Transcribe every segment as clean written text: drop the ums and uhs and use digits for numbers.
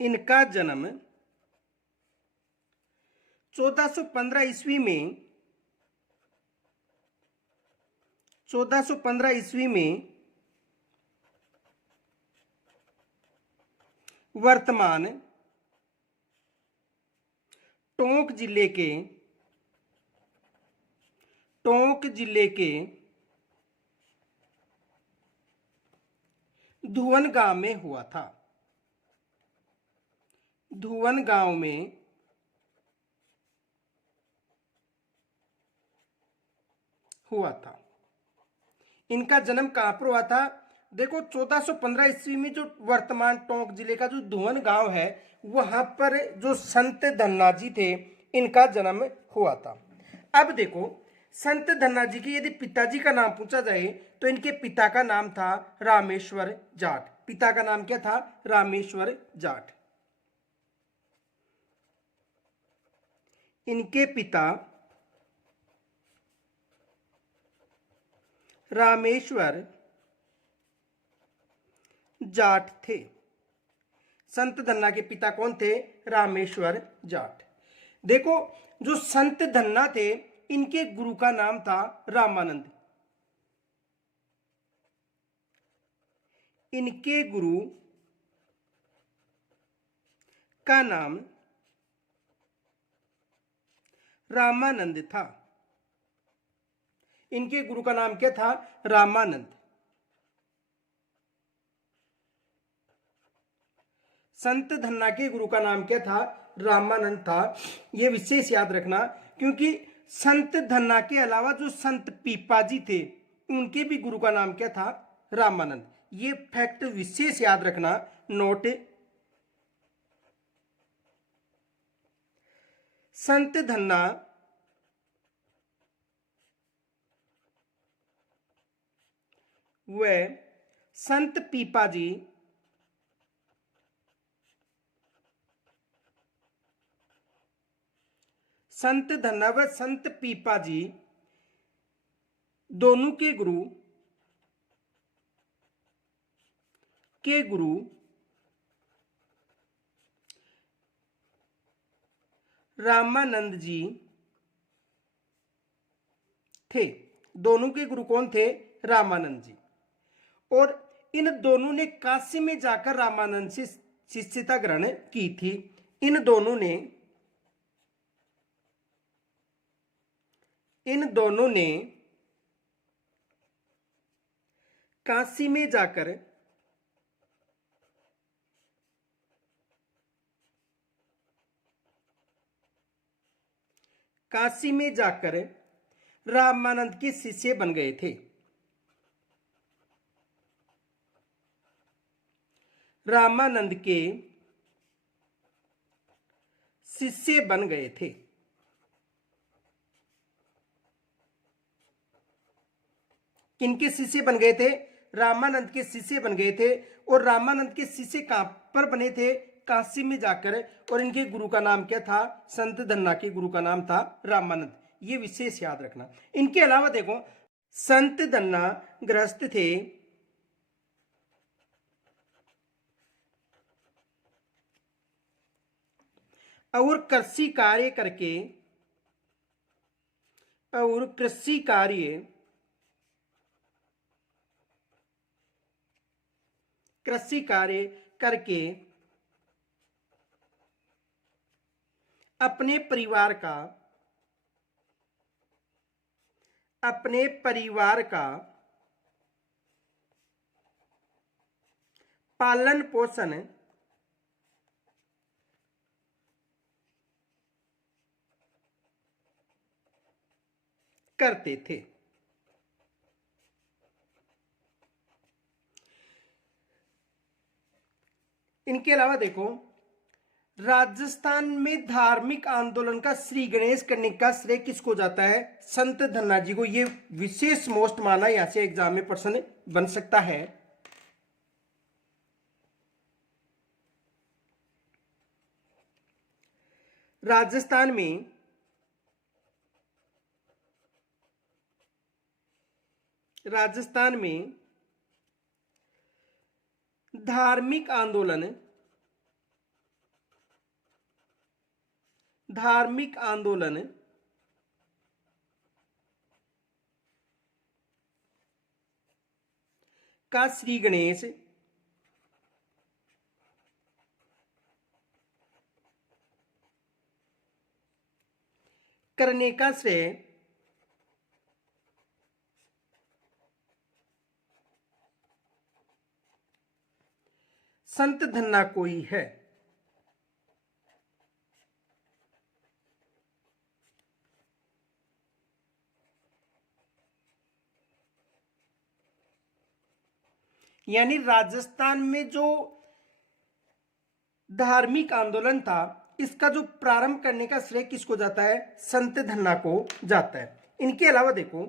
इनका जन्म 1415 ईस्वी में 1415 ईस्वी में वर्तमान टोंक जिले के धुवन गांव में हुआ था। धुवन गांव में हुआ था। इनका जन्म कहां पर हुआ था? देखो 1415 ईस्वी में जो वर्तमान टोंक जिले का जो धुवन गांव है वहां पर जो संत धन्ना जी थे इनका जन्म हुआ था। अब देखो संत धन्ना जी के यदि पिताजी का नाम पूछा जाए तो इनके पिता का नाम था रामेश्वर जाट। पिता का नाम क्या था? रामेश्वर जाट। इनके पिता रामेश्वर जाट थे। संत धन्ना के पिता कौन थे? रामेश्वर जाट। देखो जो संत धन्ना थे इनके गुरु का नाम था रामानंद। इनके गुरु का नाम रामानंद था। इनके गुरु का नाम क्या था? रामानंद। संत धन्ना के गुरु का नाम क्या था? रामानंद था। यह विशेष याद रखना क्योंकि संत धन्ना के अलावा जो संत पीपाजी थे उनके भी गुरु का नाम क्या था? रामानंद। ये फैक्ट विशेष याद रखना, नोट। संत धन्ना व संत पीपाजी संत धन्ना व संत पीपाजी दोनों के गुरु रामानंद जी थे। दोनों के गुरु कौन थे? रामानंद जी। और इन दोनों ने काशी में जाकर रामानंद से शिष्यता ग्रहण की थी। इन दोनों ने काशी में जाकर रामानंद के शिष्य बन गए थे। रामानंद के शिष्य बन गए थे। किनके शिष्य बन गए थे? रामानंद के शिष्य बन गए थे। और रामानंद के शिष्य कहां पर बने थे? काशी में जाकर। और इनके गुरु का नाम क्या था? संत धन्ना के गुरु का नाम था रामानंद। ये विशेष याद रखना। इनके अलावा देखो संत धन्ना गृहस्थ थे और कृषि कार्य करके अपने परिवार का पालन पोषण करते थे। इनके अलावा देखो राजस्थान में धार्मिक आंदोलन का श्री गणेश करने का श्रेय किसको जाता है? संत धन्ना जी को। यह विशेष मोस्ट माना, यहां से एग्जाम में प्रश्न बन सकता है। राजस्थान में राजस्थान में धार्मिक आंदोलन का श्री गणेश करने का श्रेय संत धन्ना को ही है। यानी राजस्थान में जो धार्मिक आंदोलन था, इसका जो प्रारंभ करने का श्रेय किसको जाता है? संत धन्ना को जाता है। इनके अलावा देखो,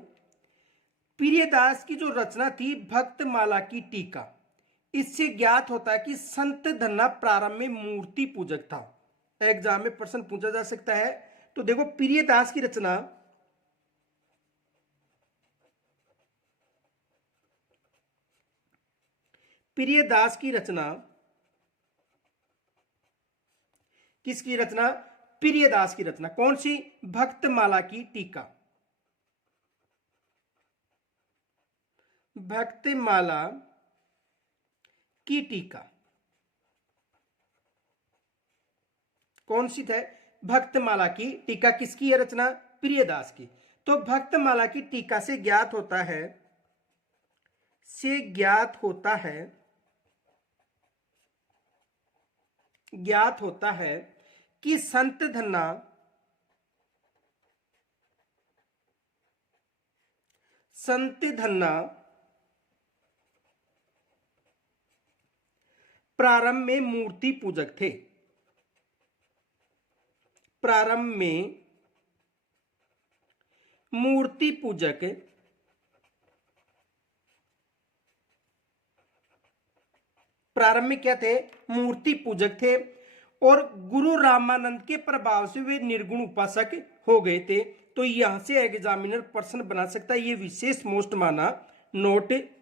प्रियदास की जो रचना थी भक्तमाला की टीका, इससे ज्ञात होता है कि संत धन्ना प्रारंभ में मूर्ति पूजक था। एग्जाम में प्रश्न पूछा जा सकता है। तो देखो, प्रियदास की रचना किसकी रचना? प्रियदास की रचना। कौन सी? भक्तमाला की टीका। भक्तमाला की टीका कौन सी है? भक्तमाला की टीका किसकी है रचना? प्रियदास की। तो भक्तमाला की टीका से ज्ञात होता है कि संत धन्ना प्रारंभ में मूर्ति पूजक थे। प्रारंभ में क्या थे? मूर्ति पूजक थे। और गुरु रामानंद के प्रभाव से वे निर्गुण उपासक हो गए थे। तो यहां से एग्जामिनर प्रश्न बना सकता है, ये विशेष मोस्ट माना नोट।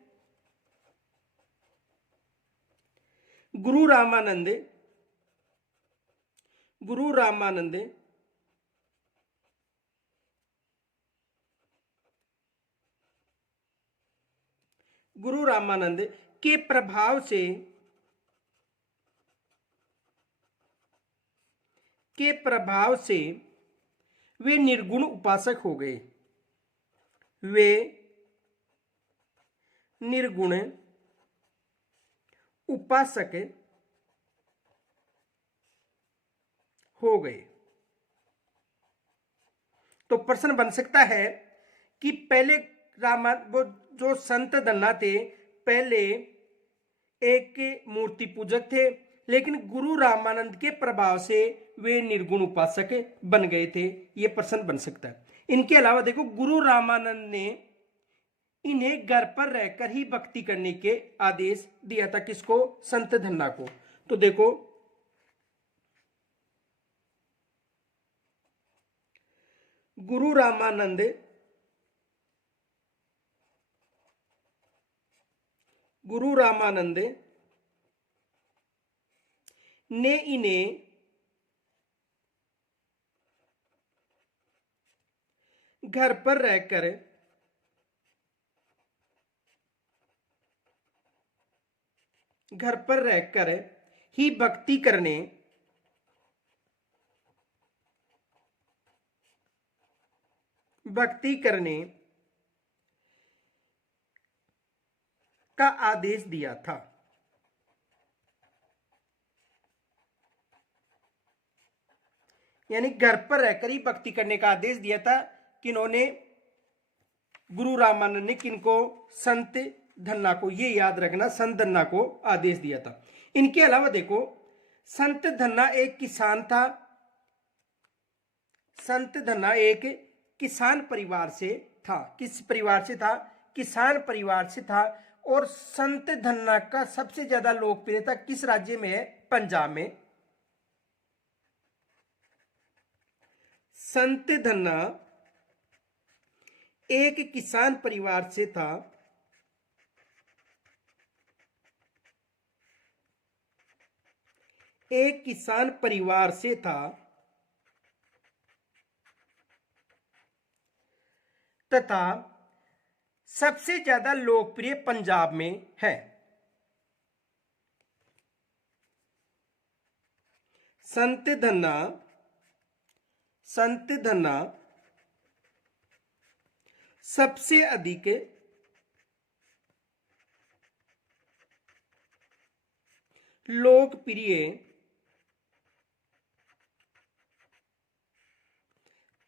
गुरु रामानंद के प्रभाव से वे निर्गुण उपासक हो गए। वे निर्गुण उपासक हो गए। तो प्रश्न बन सकता है कि पहले वो जो संत धन्ना थे, पहले एक मूर्ति पूजक थे, लेकिन गुरु रामानंद के प्रभाव से वे निर्गुण उपासक बन गए थे। ये प्रश्न बन सकता है। इनके अलावा देखो, गुरु रामानंद ने इन्हें घर पर रहकर ही भक्ति करने के आदेश दिया था। किसको? संत धन्ना को। तो देखो, गुरु रामानंद ने इन्हें घर पर रहकर ही भक्ति करने का आदेश दिया था। यानी घर पर रहकर ही भक्ति करने का आदेश दिया था। किन्होंने? गुरु रामानंद ने। किनको? संत धन्ना को। ये याद रखना, संत धन्ना को आदेश दिया था। इनके अलावा देखो, संत धन्ना एक किसान था। संत धन्ना एक किसान परिवार से था। किस परिवार से था? किसान परिवार से था। और संत धन्ना का सबसे ज्यादा लोकप्रियता किस राज्य में है? पंजाब में। संत धन्ना एक किसान परिवार से था एक किसान परिवार से था तथा सबसे ज्यादा लोकप्रिय पंजाब में है। संत धन्ना सबसे अधिक लोकप्रिय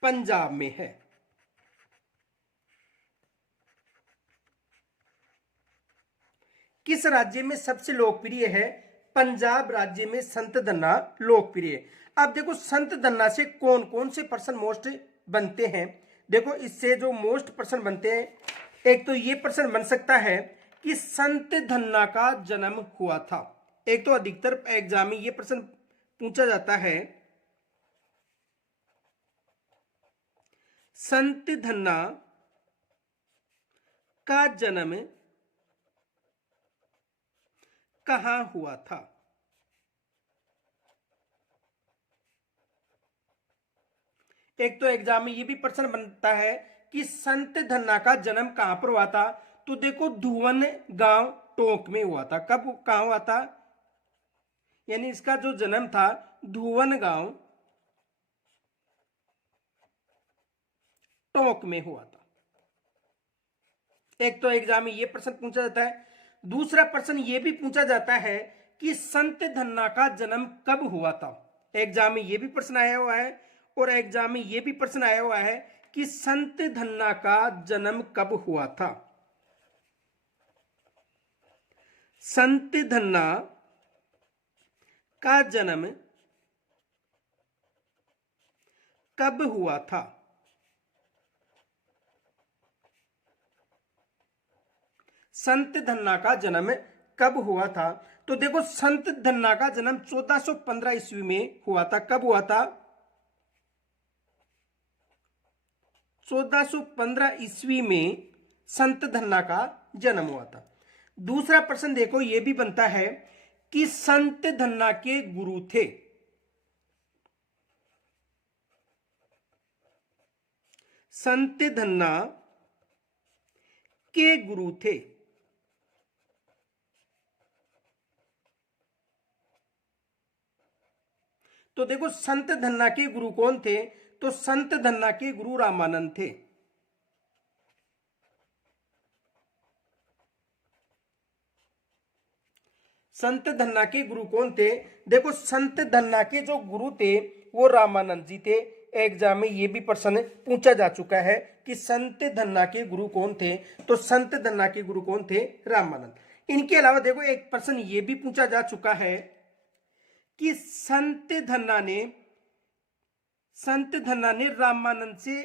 पंजाब में है। किस राज्य में सबसे लोकप्रिय है? पंजाब राज्य में संत धन्ना लोकप्रिय। अब देखो संत धन्ना से कौन कौन से पर्सन मोस्ट बनते हैं। देखो इससे जो मोस्ट पर्सन बनते हैं, एक तो ये पर्सन बन सकता है कि संत धन्ना का जन्म हुआ था। एक तो अधिकतर एग्जाम में ये प्रश्न पूछा जाता है, संत धन्ना का जन्म कहां हुआ था। एक तो एग्जाम में ये भी प्रश्न बनता है कि संत धन्ना का जन्म कहां पर हुआ था। तो देखो धुवन गांव टोंक में हुआ था। कब कहां हुआ था? यानी इसका जो जन्म था धुवन गांव टोंक में हुआ था। एक तो एग्जाम में ये प्रश्न पूछा जाता है। दूसरा प्रश्न ये भी पूछा जाता है कि संत धन्ना का जन्म कब हुआ था। एग्जाम में ये भी प्रश्न आया हुआ है और एग्जाम में ये भी प्रश्न आया हुआ है कि संत धन्ना का जन्म कब हुआ था। संत धन्ना का जन्म कब हुआ था। संत धन्ना का जन्म कब हुआ था? तो देखो संत धन्ना का जन्म 1415 ईस्वी में हुआ था। कब हुआ था? 1415 ईस्वी में संत धन्ना का जन्म हुआ था। दूसरा प्रश्न देखो यह भी बनता है कि संत धन्ना के गुरु थे। संत धन्ना के गुरु थे। तो देखो संत धन्ना के गुरु कौन थे? तो संत धन्ना के गुरु रामानंद थे। संत धन्ना के गुरु कौन थे? देखो संत धन्ना के जो गुरु थे वो रामानंद जी थे। एग्जाम में ये भी प्रश्न पूछा जा चुका है कि संत धन्ना के गुरु कौन थे। तो संत धन्ना के गुरु कौन थे? रामानंद। इनके अलावा देखो एक प्रश्न ये भी पूछा जा चुका है कि संत धन्ना ने रामानंद से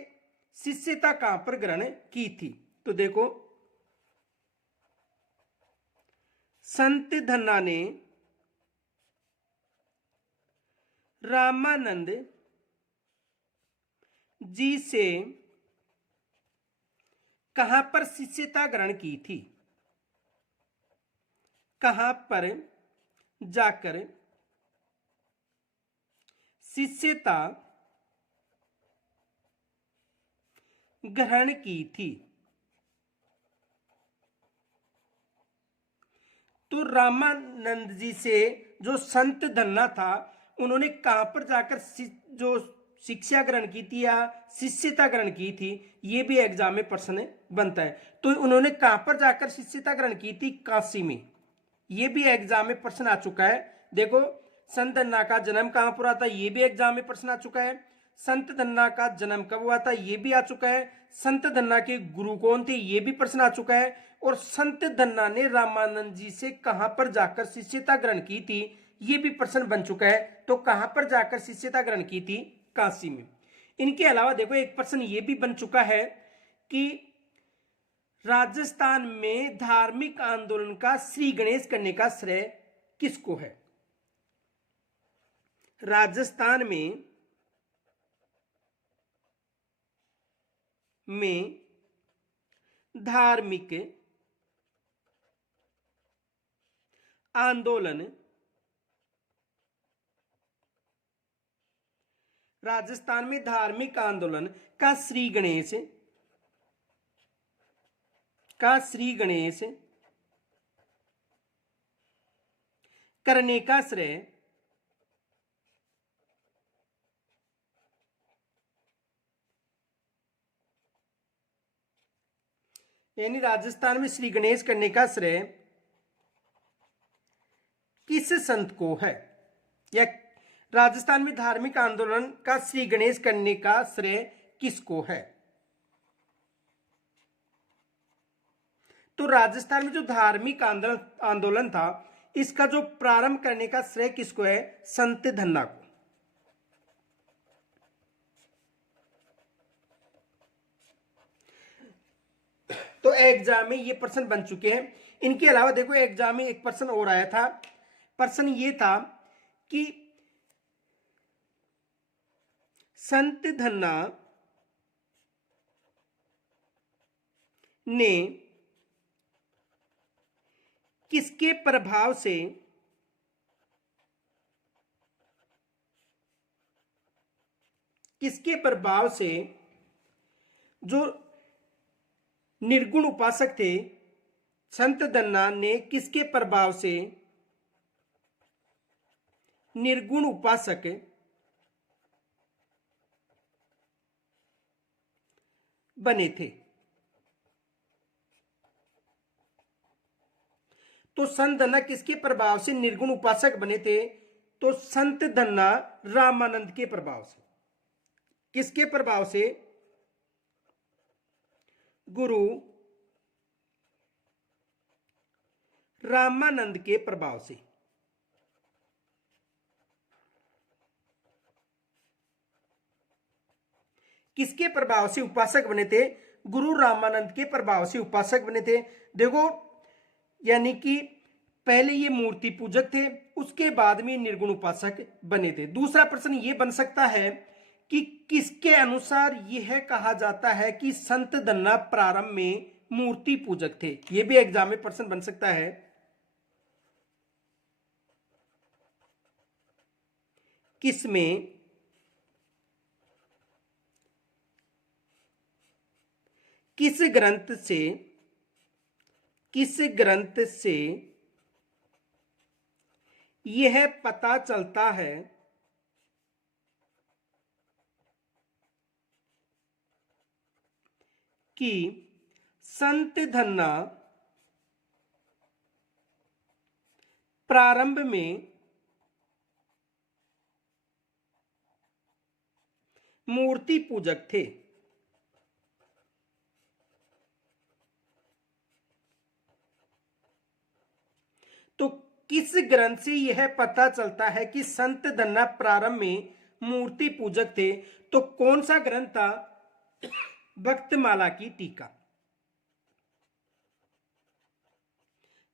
शिष्यता कहां पर ग्रहण की थी। तो देखो संत धन्ना ने रामानंद जी से कहां पर शिष्यता ग्रहण की थी। कहां पर जाकर शिष्यता ग्रहण की थी। तो रामानंद जी से जो संत धन्ना था उन्होंने कहां पर जाकर जो शिक्षा ग्रहण की थी या शिष्यता ग्रहण की थी, ये भी एग्जाम में प्रश्न बनता है। तो उन्होंने कहां पर जाकर शिष्यता ग्रहण की थी? काशी में। ये भी एग्जाम में प्रश्न आ चुका है। देखो संत धन्ना का जन्म कहां पर हुआ था, ये भी एग्जाम में प्रश्न आ चुका है। संत धन्ना का जन्म कब हुआ था, ये भी आ चुका है। संत धन्ना के गुरु कौन थे, ये भी प्रश्न आ चुका है। और संत धन्ना ने रामानंद जी से कहां पर जाकर शिष्यता ग्रहण की थी, ये भी प्रश्न बन चुका है। तो कहां पर जाकर शिष्यता ग्रहण की थी? काशी में। इनके अलावा देखो एक प्रश्न ये भी बन चुका है कि राजस्थान में धार्मिक आंदोलन का श्री गणेश करने का श्रेय किसको है। राजस्थान में धार्मिक आंदोलन राजस्थान में धार्मिक आंदोलन का श्री गणेश करने का श्रेय यानी राजस्थान में श्री गणेश करने का श्रेय किस संत को है, या राजस्थान में धार्मिक आंदोलन का श्री गणेश करने का श्रेय किसको है। तो राजस्थान में जो धार्मिक आंदोलन था, इसका जो प्रारंभ करने का श्रेय किसको है, संत धन्ना को। तो एग्जाम में ये प्रश्न बन चुके हैं। इनके अलावा देखो एग्जाम में एक प्रश्न और आया था। प्रश्न ये था कि संत धन्ना ने किसके प्रभाव से जो निर्गुण उपासक थे, संत धन्ना ने किसके प्रभाव से निर्गुण उपासक बने थे। तो संत धन्ना किसके प्रभाव से निर्गुण उपासक बने थे, तो संत धन्ना रामानंद के प्रभाव से। किसके प्रभाव से, गुरु रामानंद के प्रभाव से। किसके प्रभाव से उपासक बने थे, गुरु रामानंद के प्रभाव से उपासक बने थे। देखो यानी कि पहले ये मूर्ति पूजक थे, उसके बाद में निर्गुण उपासक बने थे। दूसरा प्रश्न ये बन सकता है कि किसके अनुसार यह कहा जाता है कि संत धन्ना प्रारंभ में मूर्ति पूजक थे। यह भी एग्जाम में प्रश्न बन सकता है। किसमें किस ग्रंथ से यह पता चलता है कि संत धन्ना प्रारंभ में मूर्ति पूजक थे। तो किस ग्रंथ से यह पता चलता है कि संत धन्ना प्रारंभ में मूर्ति पूजक थे, तो कौन सा ग्रंथ था, भक्तमाला की टीका।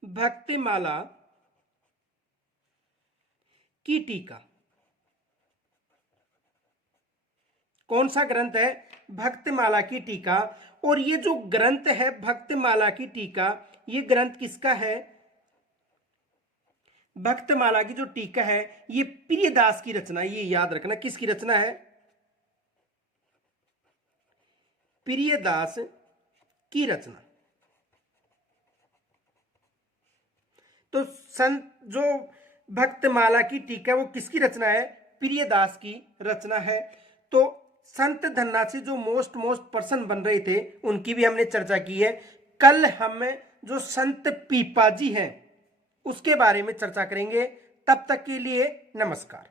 भक्तमाला की टीका कौन सा ग्रंथ है, भक्तमाला की टीका। और ये जो ग्रंथ है भक्तमाला की टीका, ये ग्रंथ किसका है, भक्तमाला की जो टीका है ये प्रियदास की रचना, ये याद रखना किसकी रचना है, प्रियदास की रचना। तो संत जो भक्तमाला की टीका वो किसकी रचना है, प्रियदास की रचना है। तो संत धन्ना से जो मोस्ट पर्सन बन रहे थे उनकी भी हमने चर्चा की है। कल हम जो संत पीपाजी हैं उसके बारे में चर्चा करेंगे। तब तक के लिए नमस्कार।